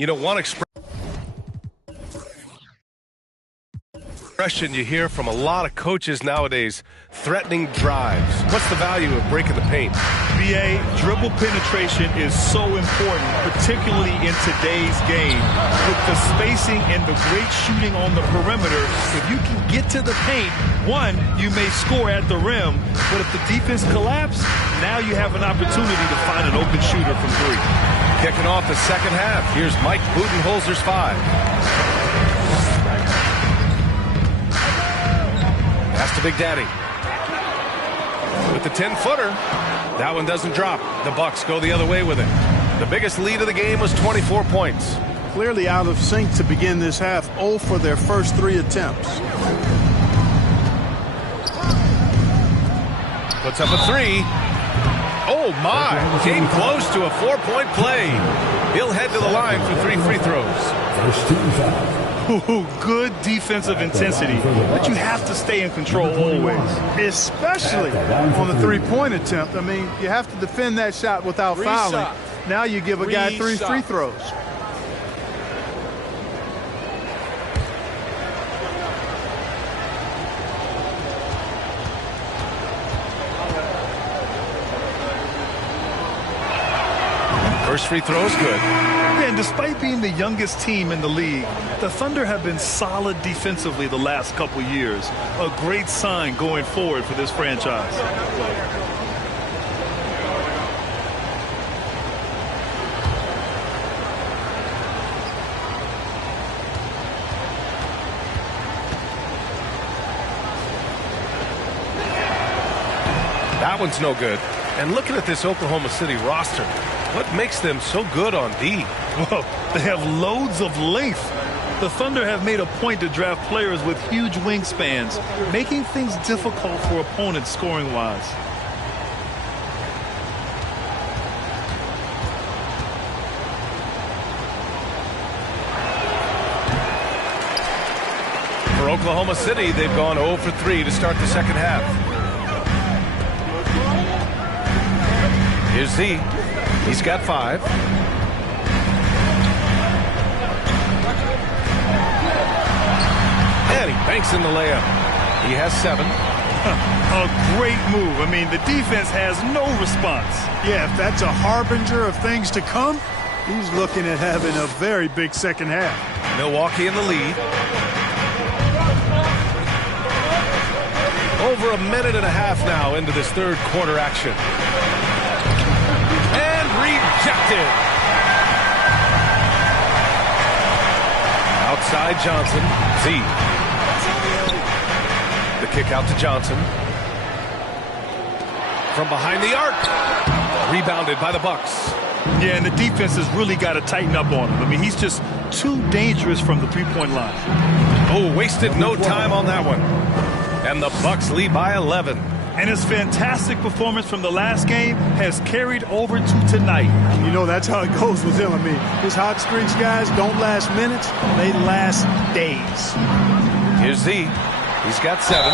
You know, one expression you hear from a lot of coaches nowadays, threatening drives. What's the value of breaking the paint? BA, dribble penetration is so important, particularly in today's game. With the spacing and the great shooting on the perimeter, if you can get to the paint, one, you may score at the rim, but if the defense collapses, now you have an opportunity to find an open shooter from three. Kicking off the second half, here's Mike Budenholzer's 5. Pass to Big Daddy. With the 10-footer, that one doesn't drop. The Bucks go the other way with it. The biggest lead of the game was 24 points. Clearly out of sync to begin this half. 0 for their first 3 attempts. Puts up a 3. Oh, my. Came close to a 4-point play. He'll head to the line for 3 free throws. First team foul. Ooh, good defensive intensity, but you have to stay in control always. Especially on the 3-point attempt. I mean, you have to defend that shot without fouling. Now you give a guy 3 free throws. First free throw is good. And despite being the youngest team in the league, the Thunder have been solid defensively the last couple years. A great sign going forward for this franchise. That one's no good. And looking at this Oklahoma City roster, what makes them so good on D? Well, they have loads of length. The Thunder have made a point to draft players with huge wingspans, making things difficult for opponents scoring-wise. For Oklahoma City, they've gone 0 for 3 to start the second half. Here's Z. He's got 5. And he banks in the layup. He has 7. A great move. I mean, the defense has no response. Yeah, if that's a harbinger of things to come, he's looking at having a very big second half. Milwaukee in the lead. Over a minute and a half now into this third quarter action. Rejected. Outside Johnson. Z. The kick out to Johnson. From behind the arc. Rebounded by the Bucks. Yeah, and the defense has really got to tighten up on him. I mean, he's just too dangerous from the 3-point line. Oh, wasted no time on that one. And the Bucks lead by 11. And his fantastic performance from the last game has carried over to tonight. You know, that's how it goes with him. I mean, his hot streaks, guys, don't last minutes. They last days. Here's Z. He's got 7.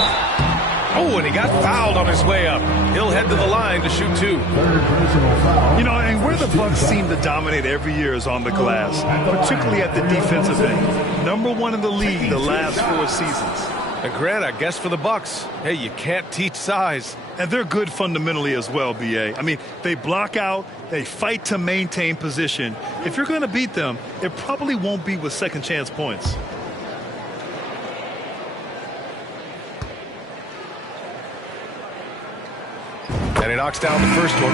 Oh, and he got fouled on his way up. He'll head to the line to shoot 2. You know, and where the Bucks seem to dominate every year is on the glass, particularly at the defensive end. #1 in the league the last 4 seasons. And Grant, I guess for the Bucks, hey, you can't teach size. And they're good fundamentally as well, BA. I mean, they block out, they fight to maintain position. If you're going to beat them, it probably won't be with second chance points. And he knocks down the first one.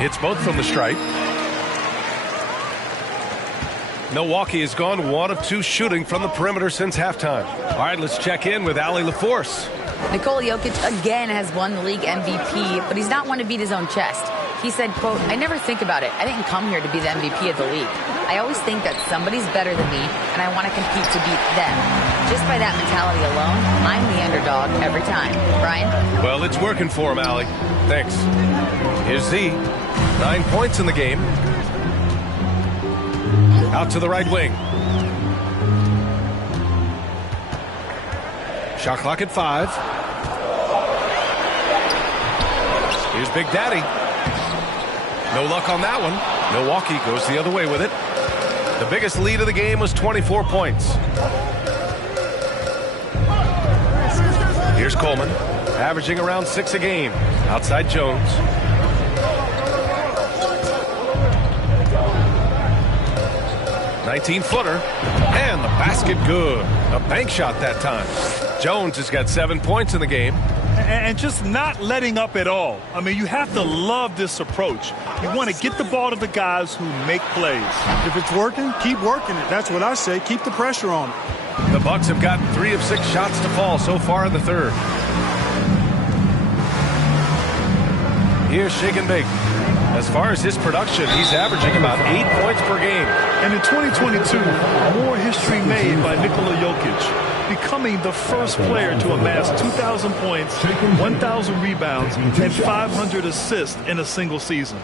Hits both from the stripe. Milwaukee has gone 1 of 2 shooting from the perimeter since halftime. All right, let's check in with Allie LaForce. Nikola Jokic again has won the league MVP, but he's not one to beat his own chest. He said, quote, "I never think about it. I didn't come here to be the MVP of the league. I always think that somebody's better than me, and I want to compete to beat them." Just by that mentality alone, I'm the underdog every time. Brian? Well, it's working for him, Allie. Thanks. Here's Z. 9 points in the game. Out to the right wing. Shot clock at 5. Here's Big Daddy. No luck on that one. Milwaukee goes the other way with it. The biggest lead of the game was 24 points. Here's Coleman, averaging around 6 a game. Outside Jones. (19-footer), and the basket good. A bank shot that time. Jones has got 7 points in the game. And just not letting up at all. I mean, you have to love this approach. You want to get the ball to the guys who make plays. If it's working, keep working it. That's what I say. Keep the pressure on it. The Bucks have gotten 3 of 6 shots to fall so far in the third. Here's Shake and Bake. As far as his production, he's averaging about 8 points per game. And in 2022, more history made by Nikola Jokic, becoming the first player to amass 2,000 points, 1,000 rebounds, and 500 assists in a single season.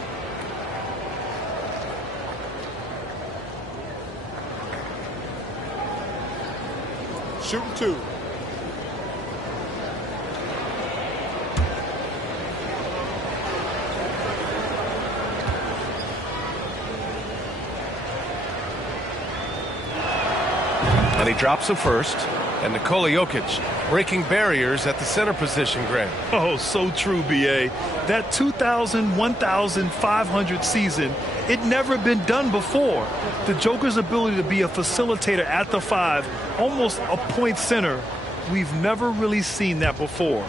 Shooting 2. And he drops the first. And Nikola Jokic breaking barriers at the center position, Grant. Oh, so true, B.A. That 2,000, 1,500 season, it never been done before. The Joker's ability to be a facilitator at the 5, almost a point center, we've never really seen that before.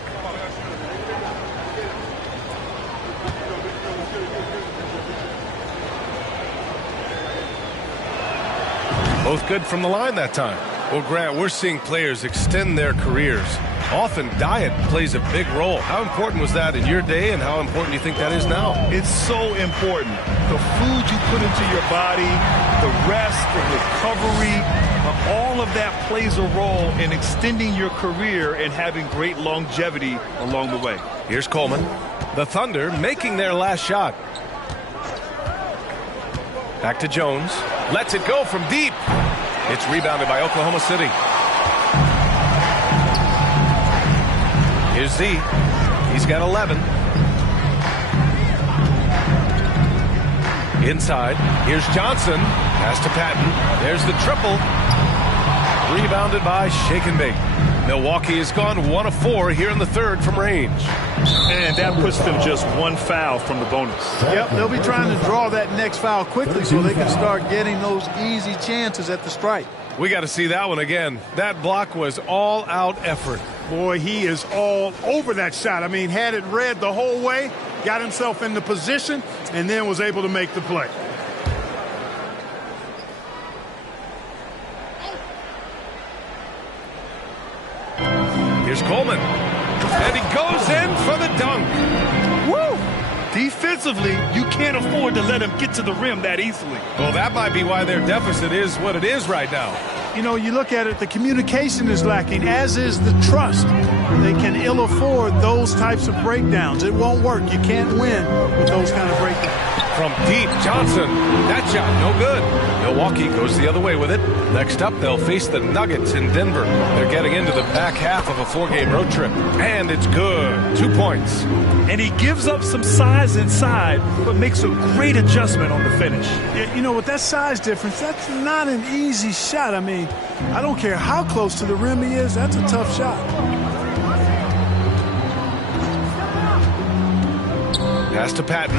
Both good from the line that time. Well, Grant, we're seeing players extend their careers. Often diet plays a big role. How important was that in your day, and how important do you think that is now? It's so important. The food you put into your body, the rest, the recovery, all of that plays a role in extending your career and having great longevity along the way. Here's Coleman. The Thunder making their last shot. Back to Jones. Lets it go from deep. It's rebounded by Oklahoma City. Here's Z. He's got 11. Inside. Here's Johnson. Pass to Patton. There's the triple. Rebounded by Shake and Bake. Milwaukee has gone 1 of 4 here in the third from range. And that puts them just 1 foul from the bonus. Yep, they'll be trying to draw that next foul quickly so they can start getting those easy chances at the strike. We got to see that one again. That block was all-out effort. Boy, he is all over that shot. I mean, had it read the whole way, got himself in the position, and then was able to make the play. Here's Coleman. And he goes in for the dunk. Woo! Defensively, you can't afford to let him get to the rim that easily. Well, that might be why their deficit is what it is right now. You know, you look at it, the communication is lacking, as is the trust. They can ill afford those types of breakdowns. It won't work. You can't win with those kind of breakdowns. From deep, Johnson. That shot, no good. Milwaukee goes the other way with it. Next up, they'll face the Nuggets in Denver. They're getting into the back half of a 4-game road trip. And it's good. 2 points. And he gives up some size inside, but makes a great adjustment on the finish. Yeah, you know, with that size difference, that's not an easy shot. I mean, I don't care how close to the rim he is. That's a tough shot. Pass to Patton.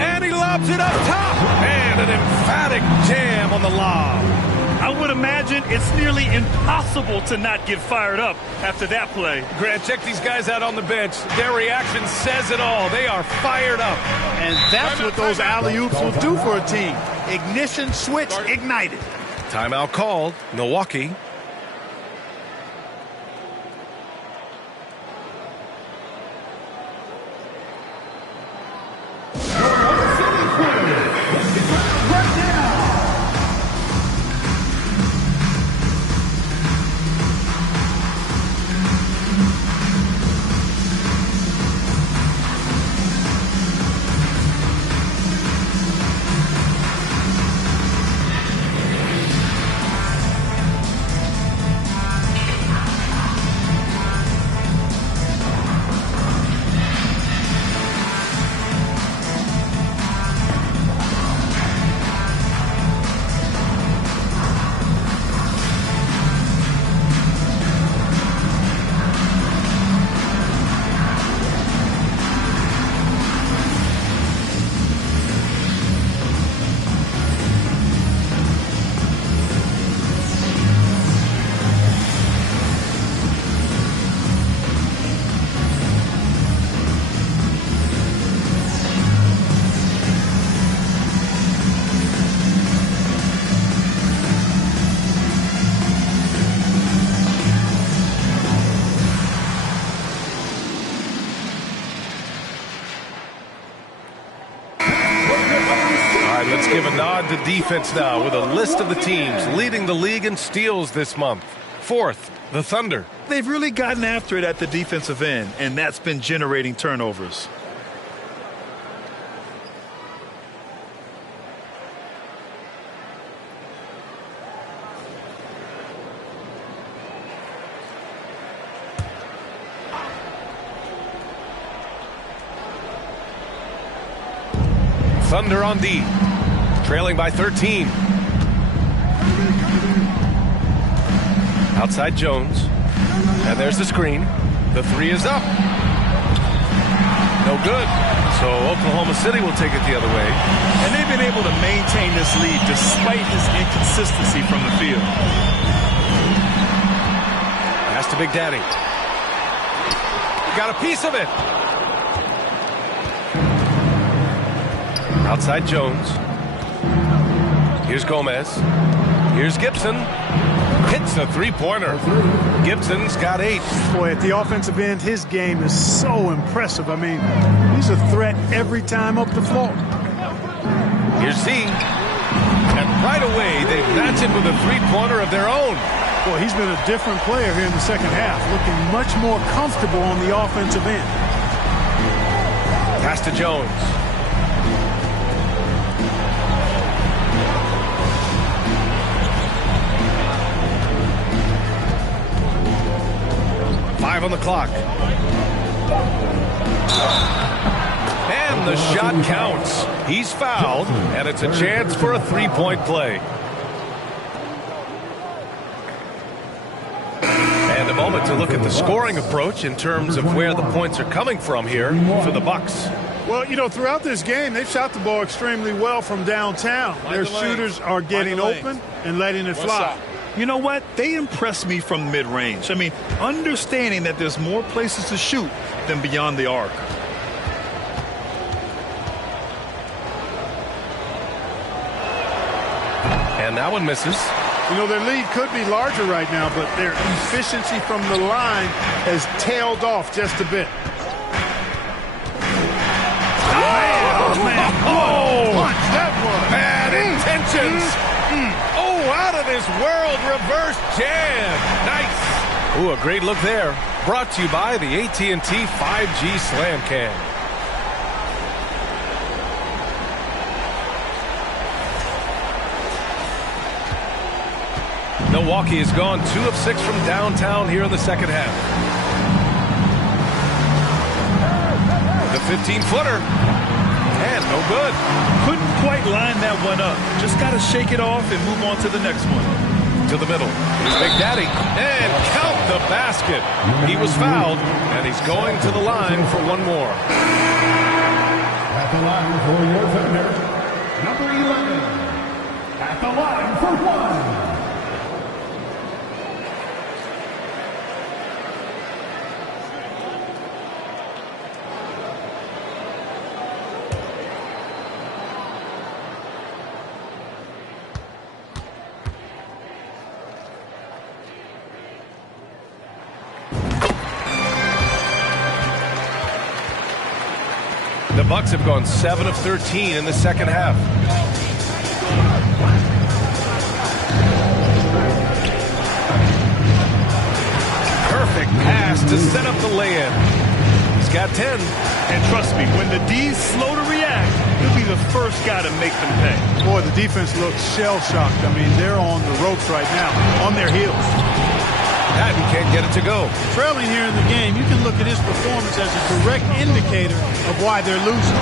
And he lobs it up top. And an emphatic jam on the lob. I would imagine it's nearly impossible to not get fired up after that play. Grant, check these guys out on the bench. Their reaction says it all. They are fired up. And that's what those alley-oops will do for a team. Ignition switch ignited. Timeout called. Milwaukee. right, let's give a nod to defense now with a list of the teams leading the league in steals this month. Fourth, the Thunder. They've really gotten after it at the defensive end, and that's been generating turnovers. Thunder on D, trailing by 13. Outside Jones, and there's the screen. The three is up. No good. So Oklahoma City will take it the other way. And they've been able to maintain this lead despite his inconsistency from the field. Pass to Big Daddy. Got a piece of it. Outside Jones. Here's Gomez. Here's Gibson. Hits a three-pointer. Gibson's got 8. Boy, at the offensive end, his game is so impressive. I mean, he's a threat every time up the floor. Here's Z. And right away, they match it with a three-pointer of their own. Boy, he's been a different player here in the second half, looking much more comfortable on the offensive end. Pass to Jones. On the clock. And the shot counts. He's fouled, and it's a chance for a three-point play. And a moment to look at the scoring approach in terms of where the points are coming from here for the Bucks. Well, you know, throughout this game, they've shot the ball extremely well from downtown. Their shooters are getting open and letting it fly. You know what? They impress me from mid-range. I mean, understanding that there's more places to shoot than beyond the arc. And that one misses. You know, their lead could be larger right now, but their efficiency from the line has tailed off just a bit. Punch that one. Bad intentions. Oh, out of this world reverse jam. Nice. Ooh, a great look there. Brought to you by the AT&T 5G Slam Cam. Milwaukee has gone 2 of 6 from downtown here in the second half. The 15-footer. And no good. Couldn't quite line that one up. Just got to shake it off and move on to the next one. To the middle. Here's Big Daddy. And count the basket. He was fouled, and he's going to the line for one more. At the line for your defender, number 11. At the line for 1. The Bucks have gone 7 of 13 in the second half. Perfect pass to set up the lay-in. He's got 10. And trust me, when the D's slow to react, he'll be the first guy to make them pay. Boy, the defense looks shell-shocked. I mean, they're on the ropes right now, on their heels. Patton can't get it to go. Trailing here in the game, you can look at his performance as a direct indicator of why they're losing.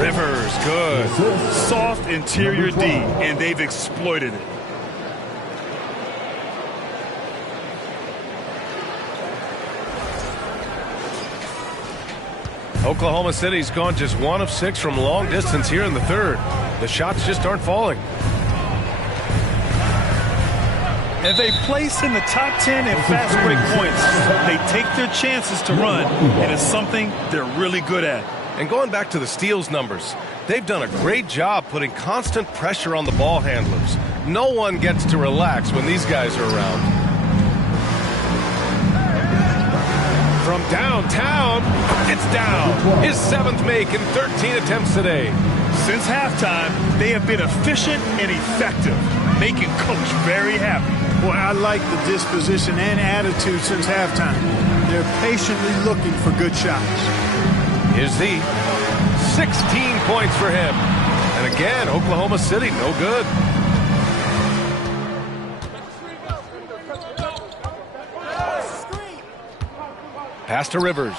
Rivers, good. Soft interior D, and they've exploited it. Oklahoma City's gone just 1 of 6 from long distance here in the third. The shots just aren't falling. And they place in the top 10 in fast break points. They take their chances to run, and it's something they're really good at. And going back to the steals numbers, they've done a great job putting constant pressure on the ball handlers. No one gets to relax when these guys are around. From downtown, it's down. His 7th make in 13 attempts today. Since halftime, they have been efficient and effective, making Coach very happy. Boy, I like the disposition and attitude since halftime. They're patiently looking for good shots. Here's Z. 16 points for him. And again, Oklahoma City, no good. Pass to Rivers.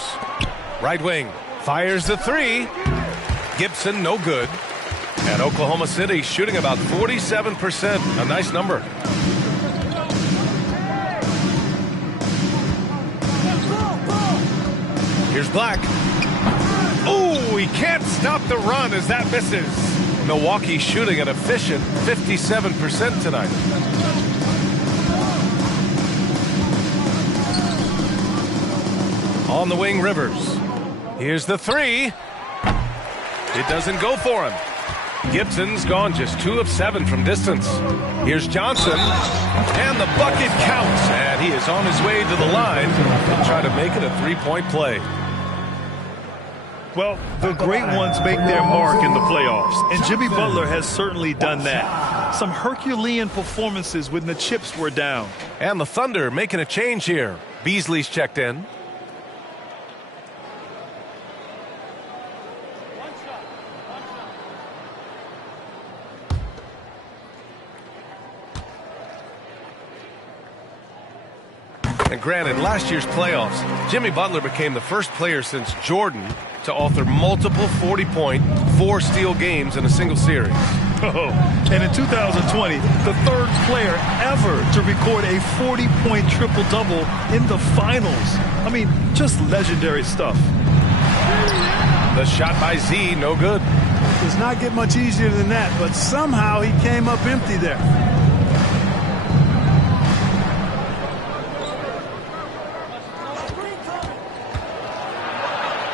Right wing. Fires the three. Gibson, no good. And Oklahoma City shooting about 47%. A nice number. Here's Black. Oh, he can't stop the run as that misses. Milwaukee shooting an efficient 57% tonight. On the wing, Rivers. Here's the three. It doesn't go for him. Gibson's gone just 2 of 7 from distance. Here's Johnson. And the bucket counts. And he is on his way to the line to try to make it a 3-point play. Well, the great ones make their mark in the playoffs, and Jimmy Butler has certainly done that. Some Herculean performances when the chips were down. And the Thunder making a change here. Beasley's checked in. And granted, last year's playoffs, Jimmy Butler became the first player since Jordan to author multiple 40-point, 4-steal games in a single series. Oh, and in 2020, the third player ever to record a 40-point triple-double in the finals. I mean, just legendary stuff. The shot by Z, no good. Does not get much easier than that, but somehow he came up empty there.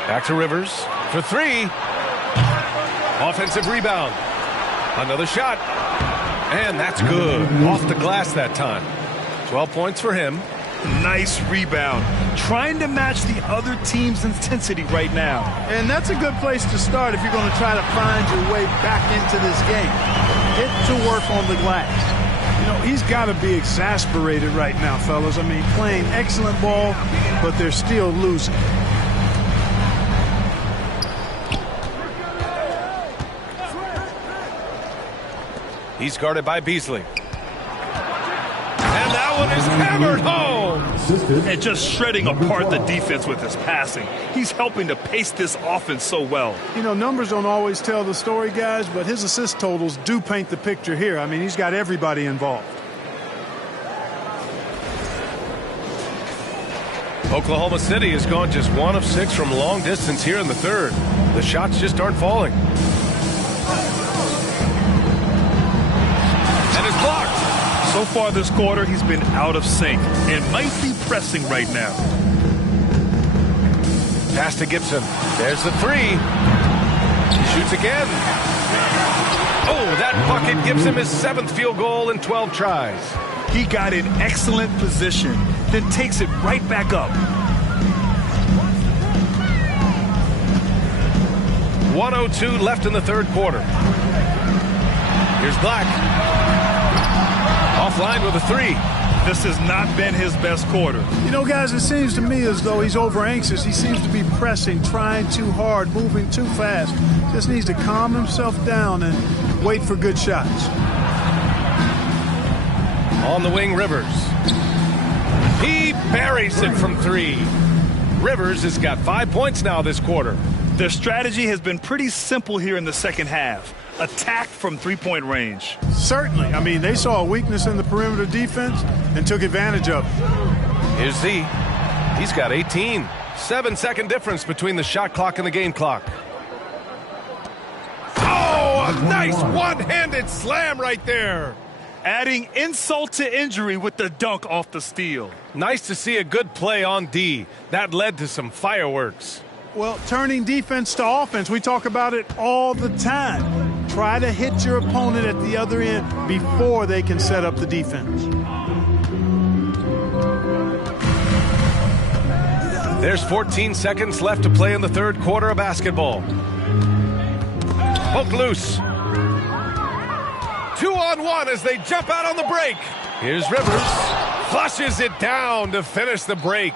Back to Rivers for 3. Offensive rebound. Another shot. And that's good. Off the glass that time. 12 points for him. Nice rebound. Trying to match the other team's intensity right now. And that's a good place to start if you're going to try to find your way back into this game. Get to work on the glass. You know, he's got to be exasperated right now, fellas. I mean, playing excellent ball, but they're still losing. He's guarded by Beasley. And that one is hammered home. And just shredding apart the defense with his passing. He's helping to pace this offense so well. You know, numbers don't always tell the story, guys, but his assist totals do paint the picture here. I mean, he's got everybody involved. Oklahoma City has gone just 1 of 6 from long distance here in the third. The shots just aren't falling. And it's blocked. So far this quarter, he's been out of sync and might be pressing right now. Pass to Gibson. There's the 3. He shoots again. Oh, that bucket gives him his 7th field goal in 12 tries. He got in excellent position, then takes it right back up. 1:02 left in the third quarter. Here's Black. Offline with a 3. This has not been his best quarter. You know, guys, it seems to me as though he's over anxious. He seems to be pressing, trying too hard, moving too fast. Just needs to calm himself down and wait for good shots. On the wing, Rivers. He buries it from 3. Rivers has got 5 points now this quarter. Their strategy has been pretty simple here in the second half. Attack from three-point range. Certainly. I mean, they saw a weakness in the perimeter defense and took advantage of it. Here's Z. He's got 18. 7-second difference between the shot clock and the game clock. Oh, a nice one-handed slam right there. Adding insult to injury with the dunk off the steal. Nice to see a good play on D. That led to some fireworks. Well, turning defense to offense, we talk about it all the time. Try to hit your opponent at the other end before they can set up the defense. There's 14 seconds left to play in the third quarter of basketball. Poke loose. 2-on-1 as they jump out on the break. Here's Rivers. Flushes it down to finish the break.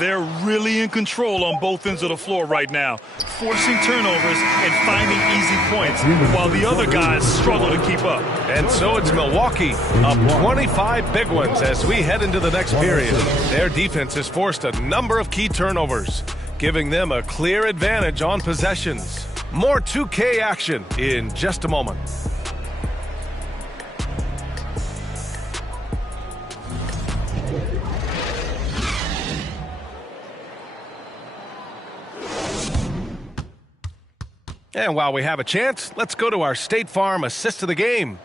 They're really in control on both ends of the floor right now, forcing turnovers and finding easy points, while the other guys struggle to keep up. And so it's Milwaukee up 25 big ones as we head into the next period. Their defense has forced a number of key turnovers, giving them a clear advantage on possessions. More 2K action in just a moment. And while we have a chance, let's go to our State Farm assist of the game.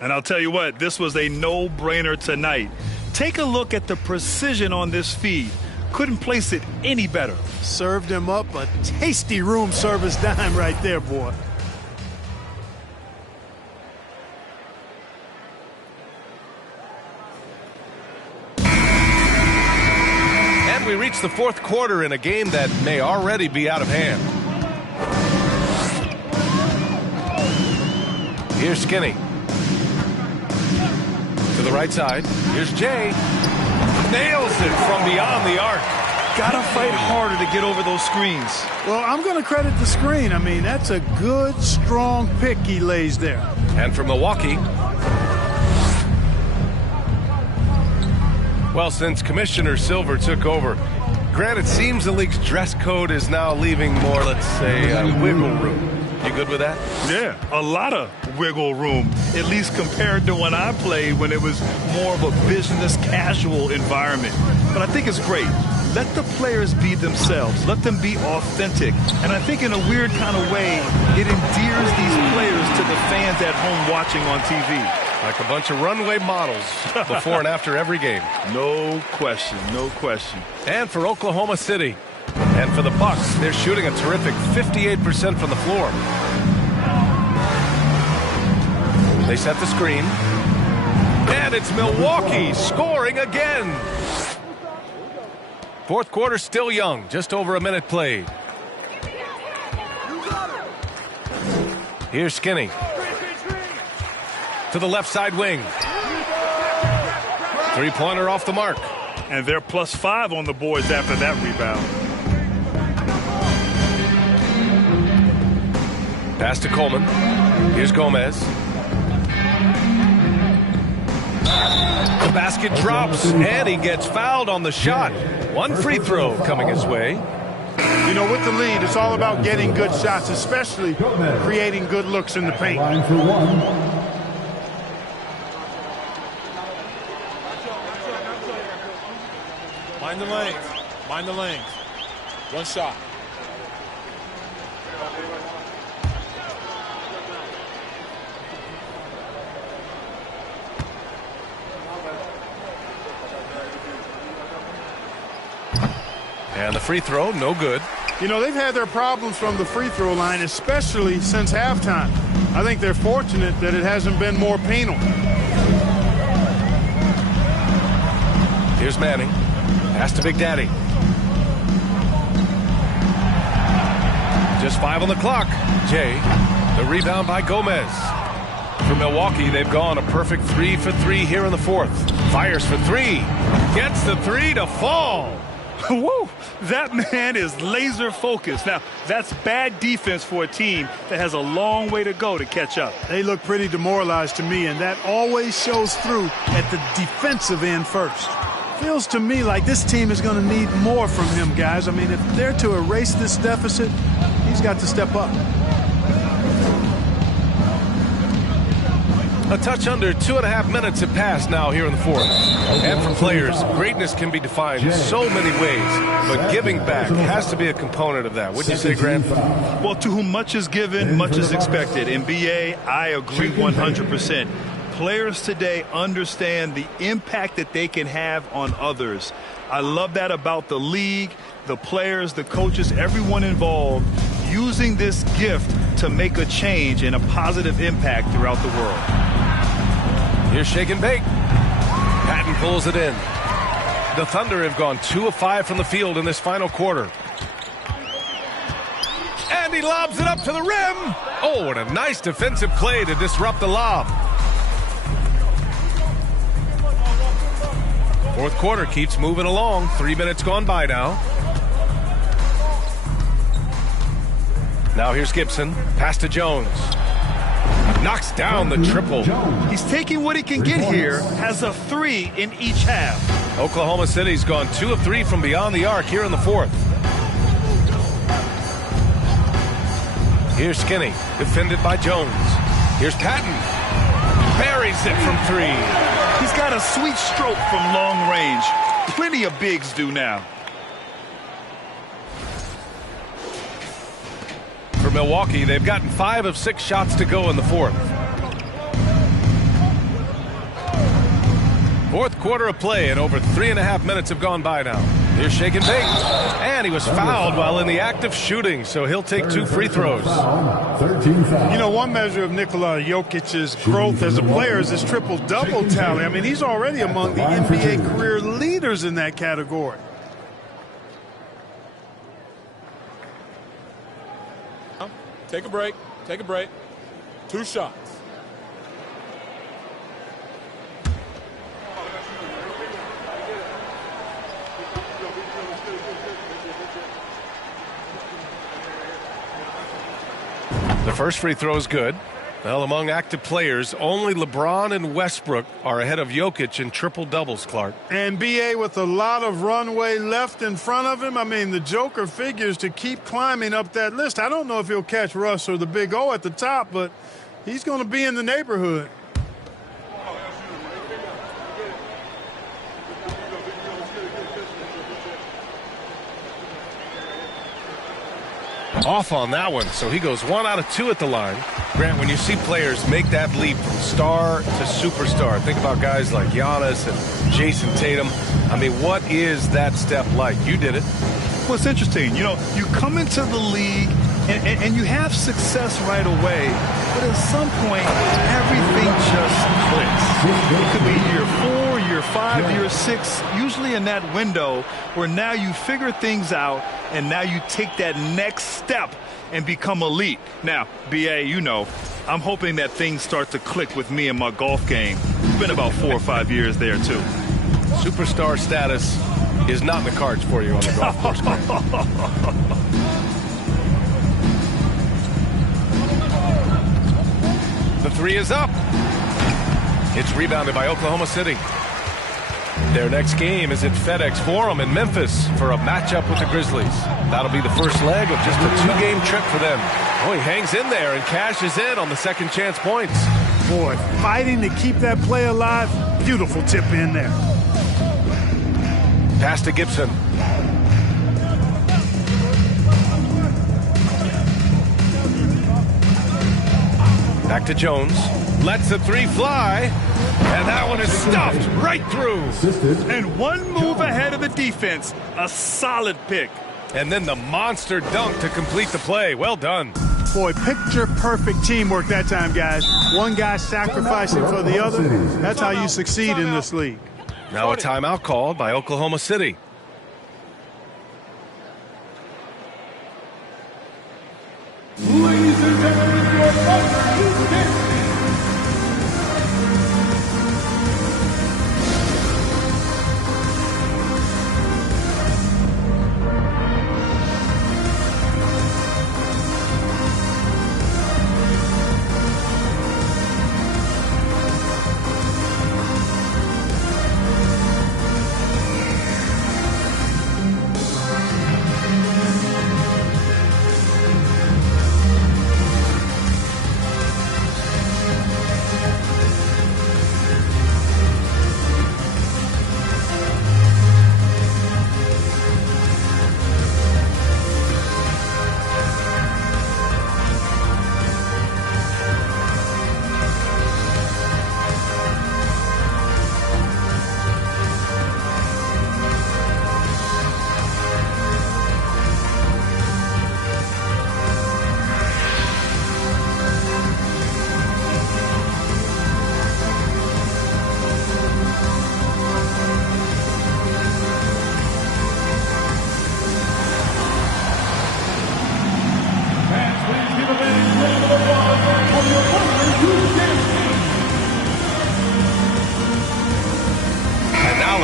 And I'll tell you what, this was a no-brainer tonight. Take a look at the precision on this feed. Couldn't place it any better. Served him up a tasty room service dime right there, boy. And we reach the fourth quarter in a game that may already be out of hand. Here's Skinny. To the right side. Here's Jay. Nails it from beyond the arc. Gotta fight harder to get over those screens. Well, I'm going to credit the screen. I mean, that's a good, strong pick he lays there. And from Milwaukee. Well, since Commissioner Silver took over, Grant, it seems the league's dress code is now leaving more, let's say, wiggle room. You good with that? Yeah, a lot of wiggle room, at least compared to when I played when it was more of a business casual environment. But I think it's great. Let the players be themselves. Let them be authentic. And I think in a weird kind of way, it endears these players to the fans at home watching on TV. Like a bunch of runway models before and after every game. No question, no question. And for Oklahoma City. And for the Bucks, they're shooting a terrific 58% from the floor. They set the screen. And it's Milwaukee scoring again. Fourth quarter still young, just over a minute played. Here's Skinny. To the left side wing. Three-pointer off the mark. And they're +5 on the boards after that rebound. Pass to Coleman. Here's Gomez. The basket drops, and he gets fouled on the shot. One free throw coming his way. You know, with the lead, it's all about getting good shots, especially creating good looks in the paint. Line for one. Mind the lanes. Mind the lanes. One shot. And the free throw, no good. You know, they've had their problems from the free throw line, especially since halftime. I think they're fortunate that it hasn't been more penal. Here's Manning. Pass to Big Daddy. Just 5 on the clock. Jay, the rebound by Gomez. For Milwaukee, they've gone a perfect 3 for 3 here in the fourth. Fires for 3. Gets the 3 to fall. Woo! That man is laser focused. Now, that's bad defense for a team that has a long way to go to catch up. They look pretty demoralized to me, and that always shows through at the defensive end first. Feels to me like this team is going to need more from him, guys. I mean, if they're to erase this deficit, he's got to step up. A touch under 2.5 minutes have passed now here in the fourth. And for players, greatness can be defined in so many ways, but giving back has to be a component of that. Wouldn't you say, Grant? Well, to whom much is given, much is expected. In BA, I agree 100%. Players today understand the impact that they can have on others. I love that about the league, the players, the coaches, everyone involved, using this gift to make a change and a positive impact throughout the world. Here's Shake and Bake. Patton pulls it in. The Thunder have gone 2 of 5 from the field in this final quarter. And he lobs it up to the rim. Oh, and a nice defensive play to disrupt the lob. Fourth quarter keeps moving along. 3 minutes gone by now. Now here's Gibson. Pass to Jones. Knocks down the triple. He's taking what he can get here. Has a 3 in each half. Oklahoma City's gone 2 of 3 from beyond the arc here in the fourth. Here's Skinny, defended by Jones. Here's Patton. Buries it from 3. He's got a sweet stroke from long range. Plenty of bigs do now. For Milwaukee, they've gotten 5 of 6 shots to go in the fourth. Fourth quarter of play, and over 3.5 minutes have gone by now. Here's Shake and Bake. And he was fouled while in the act of shooting, so he'll take 2 free throws. You know, one measure of Nikola Jokic's growth as a player is his triple-double tally. I mean, he's already among the NBA career leaders in that category. Take a break. Take a break. 2 shots. The first free throw is good. Well, among active players, only LeBron and Westbrook are ahead of Jokic in triple doubles, Clark. And B.A. with a lot of runway left in front of him. I mean, the Joker figures to keep climbing up that list. I don't know if he'll catch Russ or the Big O at the top, but he's going to be in the neighborhood. Off on that one, so he goes 1 out of 2 at the line. Grant, when you see players make that leap from star to superstar, think about guys like Giannis and Jason Tatum. I mean, what is that step like? You did it. Well, it's interesting. You know, you come into the league and you have success right away, but at some point, everything just clicks. It could be year 4, year 5, year 6, usually in that window where now you figure things out and now you take that next step and become elite. Now, B.A., you know, I'm hoping that things start to click with me in my golf game. It's been about 4 or 5 years there, too. Superstar status is not in the cards for you on the golf course, Grant. The 3 is up. It's rebounded by Oklahoma City. Their next game is at FedEx Forum in Memphis for a matchup with the Grizzlies. That'll be the first leg of just a 2-game trip for them. Oh, he hangs in there and cashes in on the second chance points. Boy, fighting to keep that play alive. Beautiful tip in there. Pass to Gibson. Back to Jones. Lets the 3 fly. And that one is stuffed right through. And one move ahead of the defense. A solid pick. And then the monster dunk to complete the play. Well done. Boy, picture-perfect teamwork that time, guys. One guy sacrificing for the other. That's how you succeed in this league. Now a timeout called by Oklahoma City. Ladies and gentlemen, your buzzer is hit.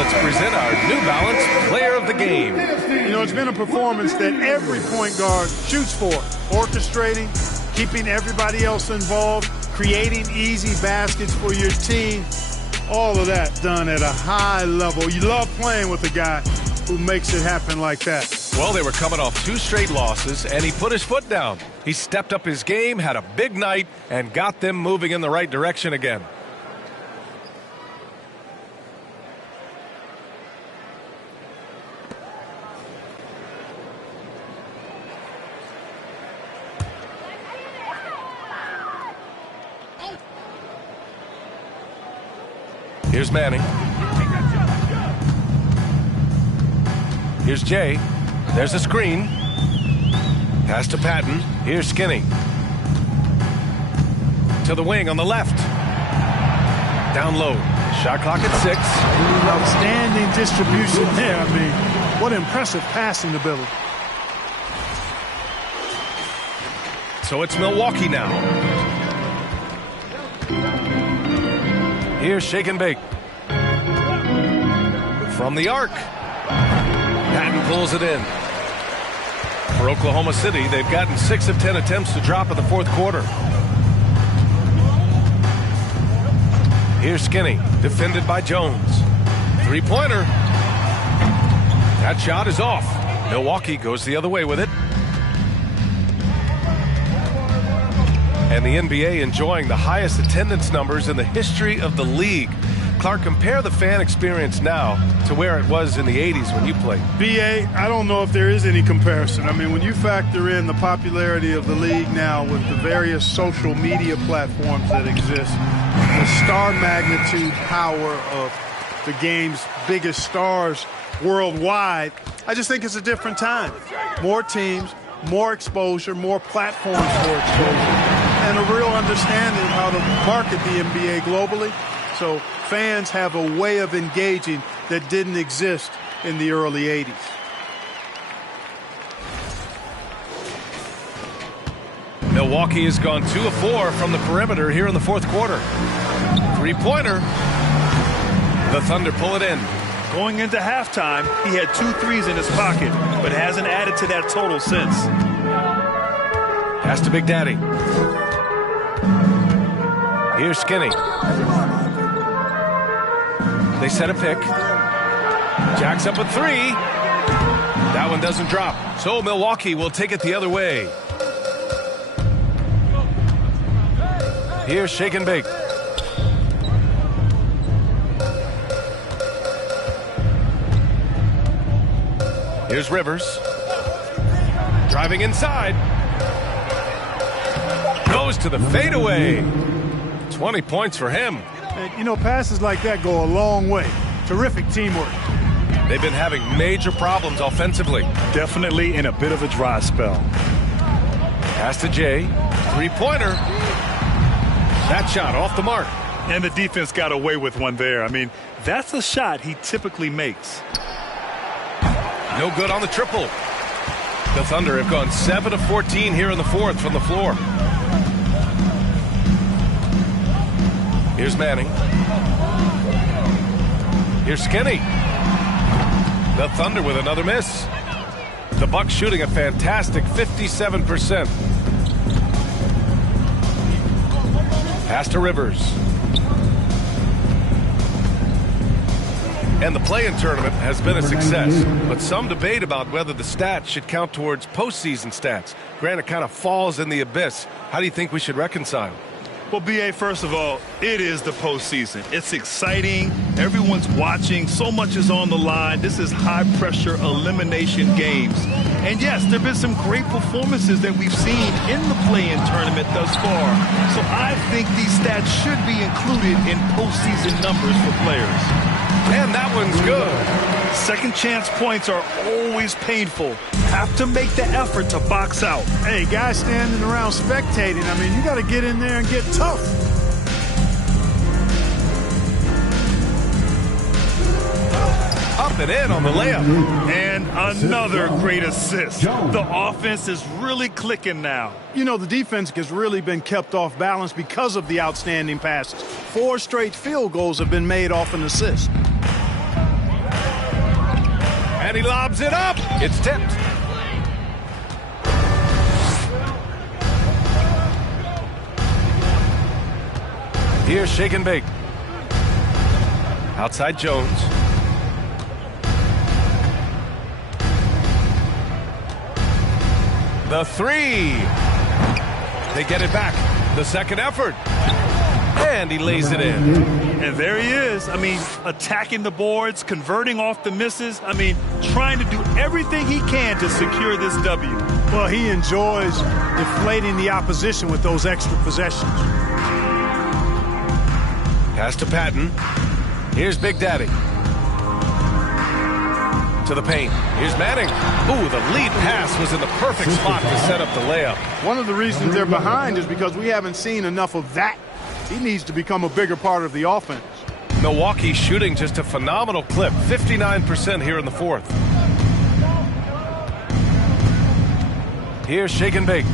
let's present our New Balance Player of the Game. You know, it's been a performance that every point guard shoots for. Orchestrating, keeping everybody else involved, creating easy baskets for your team. All of that done at a high level. You love playing with a guy who makes it happen like that. Well, they were coming off 2 straight losses, and he put his foot down. He stepped up his game, had a big night, and got them moving in the right direction again. Here's Manning. Here's Jay. There's a screen. Pass to Patton. Here's Skinny. To the wing on the left. Down low. Shot clock at 6. Outstanding distribution there. I mean, what impressive passing ability. So it's Milwaukee now. Here's Shake and Bake. From the arc. Patton pulls it in. For Oklahoma City, they've gotten 6 of 10 attempts to drop in the 4th quarter. Here's Skinny, defended by Jones. 3-pointer. That shot is off. Milwaukee goes the other way with it. And the NBA enjoying the highest attendance numbers in the history of the league. Clark, compare the fan experience now to where it was in the 80s when you played. BA, I don't know if there is any comparison. I mean, when you factor in the popularity of the league now with the various social media platforms that exist, the star magnitude power of the game's biggest stars worldwide, I just think it's a different time. More teams, more exposure, more platforms for exposure, and a real understanding of how to market the NBA globally. So fans have a way of engaging that didn't exist in the early 80s. Milwaukee has gone 2 of 4 from the perimeter here in the 4th quarter. 3-pointer. The Thunder pull it in. Going into halftime, he had 2 threes in his pocket, but hasn't added to that total since. Pass to Big Daddy. Here's Skinny. They set a pick. Jacks up a 3. That one doesn't drop. So Milwaukee will take it the other way. Here's Shake and Bake. Here's Rivers. Driving inside. Goes to the fadeaway. 20 points for him. And, you know, passes like that go a long way. Terrific teamwork. They've been having major problems offensively. Definitely in a bit of a dry spell. Pass to Jay. 3-pointer. That shot off the mark. And the defense got away with one there. I mean, that's a shot he typically makes. No good on the triple. The Thunder have gone 7 of 14 here in the 4th from the floor. Here's Manning. Here's Skinny. The Thunder with another miss. The Bucks shooting a fantastic 57%. Pass to Rivers. And the play-in tournament has been a success, but some debate about whether the stats should count towards postseason stats. Grant, it kind of falls in the abyss. How do you think we should reconcile? Well, B.A., first of all, it is the postseason. It's exciting. Everyone's watching. So much is on the line. This is high-pressure elimination games. And, yes, there have been some great performances that we've seen in the play-in tournament thus far. So I think these stats should be included in postseason numbers for players. And that one's good. Second chance points are always painful. Have to make the effort to box out. Hey, guys standing around spectating, I mean, you got to get in there and get tough. Up and in on the layup. And another great assist. The offense is really clicking now. You know, the defense has really been kept off balance because of the outstanding passes. 4 straight field goals have been made off an assist. And he lobs it up. It's tipped. Here's shake and bake. Outside Jones. The three. They get it back. The second effort. And he lays it in. And there he is. I mean, attacking the boards, converting off the misses. I mean, trying to do everything he can to secure this W. Well, he enjoys deflating the opposition with those extra possessions. Pass to Patton. Here's Big Daddy. To the paint. Here's Manning. Ooh, the lead pass was in the perfect spot to set up the layup. One of the reasons they're behind is because we haven't seen enough of that. He needs to become a bigger part of the offense. Milwaukee shooting just a phenomenal clip. 59% here in the fourth. Here's shake and bake.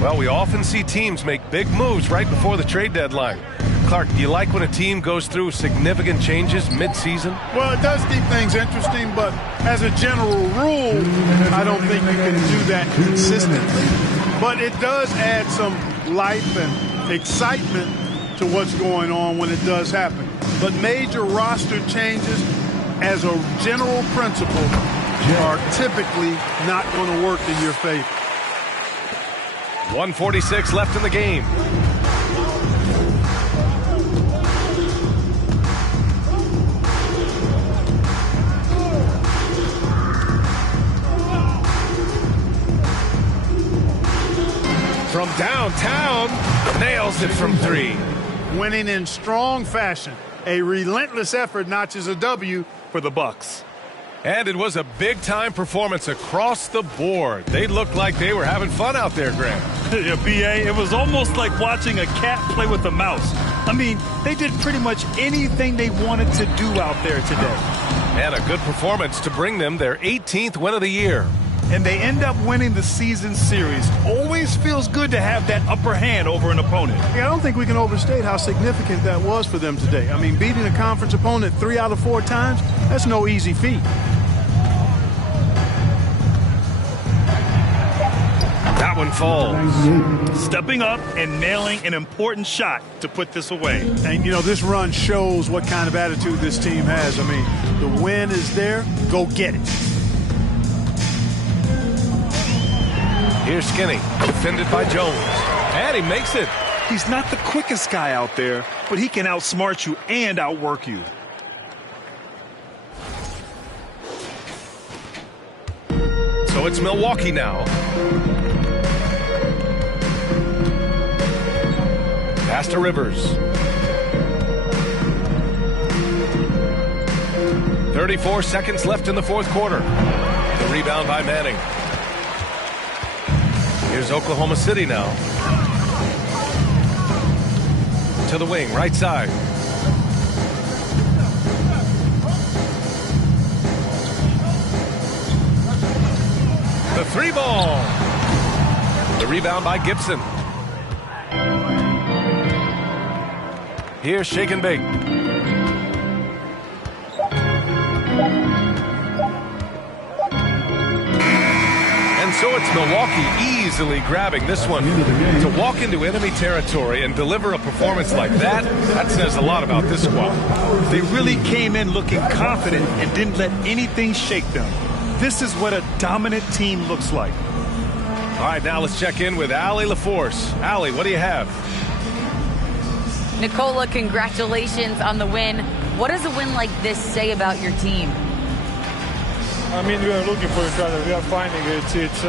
Well, we often see teams make big moves right before the trade deadline. Clark, do you like when a team goes through significant changes mid-season? Well, it does keep things interesting, but as a general rule, I don't think you can do that consistently. But it does add some life and excitement to what's going on when it does happen. But major roster changes, as a general principle, are typically not going to work in your favor. 1:46 left in the game. From downtown, nails it from three. Winning in strong fashion. A relentless effort notches a W for the Bucks. And it was a big-time performance across the board. They looked like they were having fun out there, Grant. Yeah, B.A., it was almost like watching a cat play with a mouse. I mean, they did pretty much anything they wanted to do out there today. And a good performance to bring them their 18th win of the year. And they end up winning the season series. Always feels good to have that upper hand over an opponent. Yeah, I don't think we can overstate how significant that was for them today. I mean, beating a conference opponent 3 out of 4 times, that's no easy feat. That one falls. Stepping up and nailing an important shot to put this away. And, you know, this run shows what kind of attitude this team has. I mean, the win is there. Go get it. Here's Skinny, defended by Jones. And he makes it. He's not the quickest guy out there, but he can outsmart you and outwork you. So it's Milwaukee now. Pass to Rivers. 34 seconds left in the fourth quarter. The rebound by Manning. Here's Oklahoma City now. To the wing, right side. The three ball. The rebound by Gibson. Here's shake and bake. And so it's Milwaukee easily grabbing this one. To walk into enemy territory and deliver a performance like that, that says a lot about this squad. They really came in looking confident and didn't let anything shake them. This is what a dominant team looks like. All right, now let's check in with Allie LaForce. Allie, what do you have? Nicola, congratulations on the win. What does a win like this say about your team? I mean, we are looking for each other. We are finding it. It's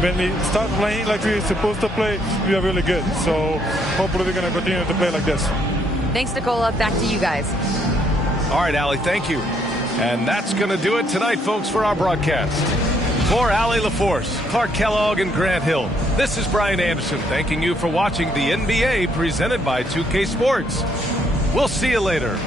when we start playing like we're supposed to play, we are really good. So hopefully we're going to continue to play like this. Thanks, Nicola. Back to you guys. All right, Allie, thank you. And that's going to do it tonight, folks, for our broadcast. For Allie LaForce, Clark Kellogg, and Grant Hill, this is Brian Anderson thanking you for watching the NBA presented by 2K Sports. We'll see you later.